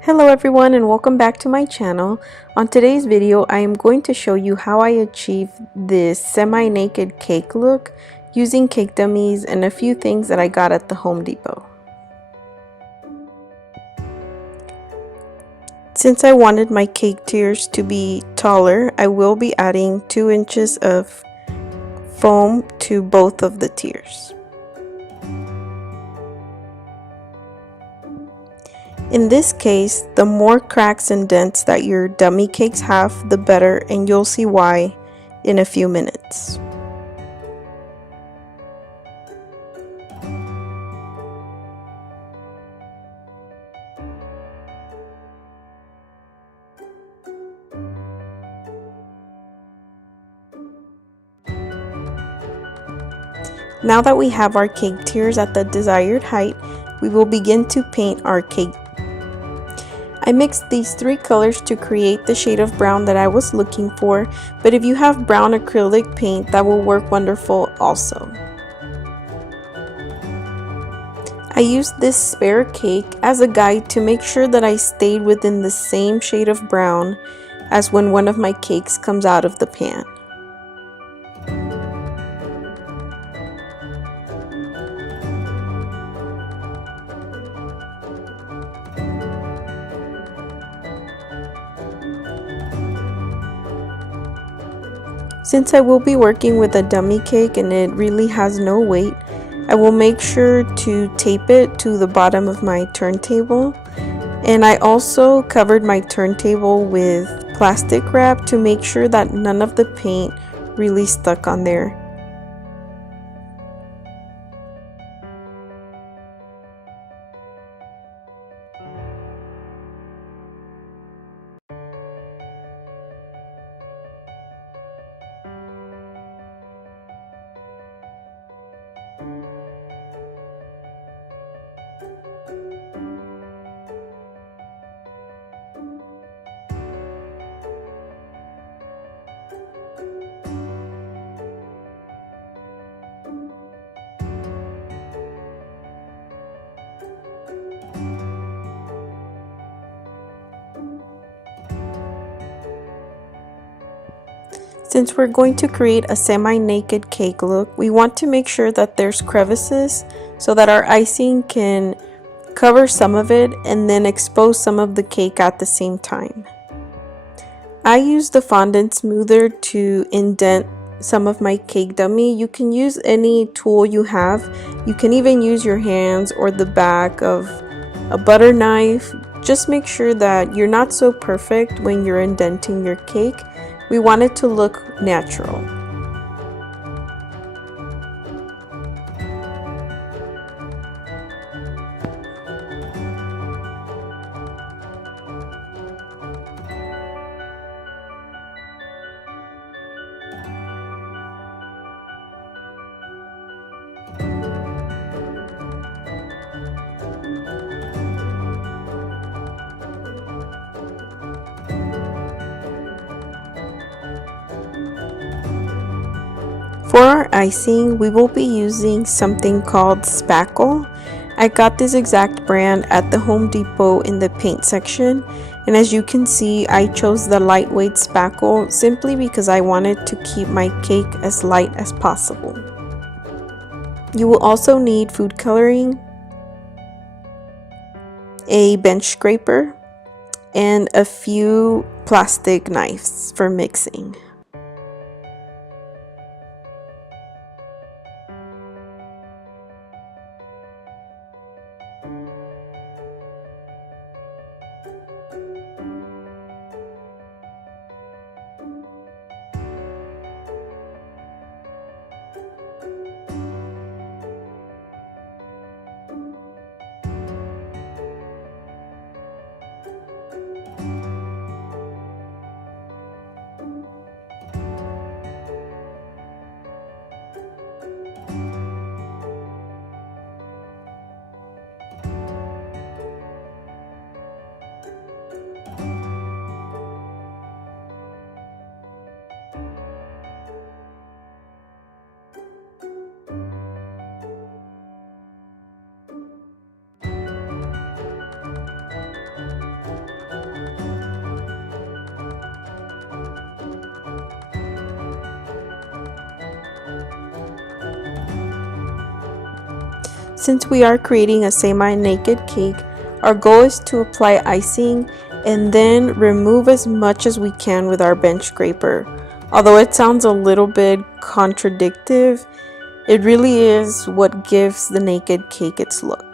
Hello everyone and welcome back to my channel. On today's video I am going to show you how I achieve this semi-naked cake look using cake dummies and a few things that I got at the Home Depot. Since I wanted my cake tiers to be taller, I will be adding 2 inches of foam to both of the tiers. In this case, the more cracks and dents that your dummy cakes have, the better, and you'll see why in a few minutes. Now that we have our cake tiers at the desired height, we will begin to paint our cake. I mixed these 3 colors to create the shade of brown that I was looking for, but if you have brown acrylic paint, that will work wonderful also. I used this spare cake as a guide to make sure that I stayed within the same shade of brown as when one of my cakes comes out of the pan. Since I will be working with a dummy cake and it really has no weight, I will make sure to tape it to the bottom of my turntable. And I also covered my turntable with plastic wrap to make sure that none of the paint really stuck on there. Since we're going to create a semi-naked cake look, we want to make sure that there's crevices so that our icing can cover some of it and then expose some of the cake at the same time. I use the fondant smoother to indent some of my cake dummy. You can use any tool you have. You can even use your hands or the back of a butter knife. Just make sure that you're not so perfect when you're indenting your cake. We want it to look natural. For our icing, we will be using something called spackle. I got this exact brand at the Home Depot in the paint section, and as you can see, I chose the lightweight spackle simply because I wanted to keep my cake as light as possible. You will also need food coloring, a bench scraper, and a few plastic knives for mixing. Since we are creating a semi-naked cake, our goal is to apply icing and then remove as much as we can with our bench scraper. Although it sounds a little bit contradictive, it really is what gives the naked cake its look.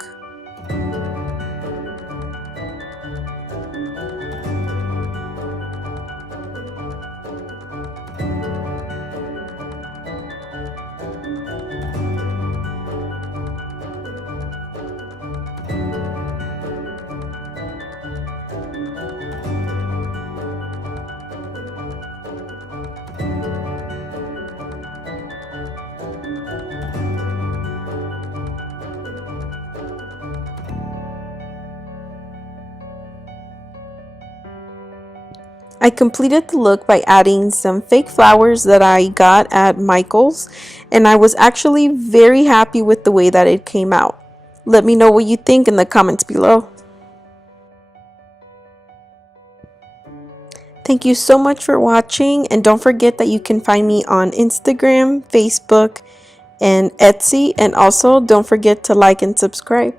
I completed the look by adding some fake flowers that I got at Michael's, and I was actually very happy with the way that it came out. Let me know what you think in the comments below. Thank you so much for watching, and don't forget that you can find me on Instagram, Facebook, and Etsy, and also don't forget to like and subscribe.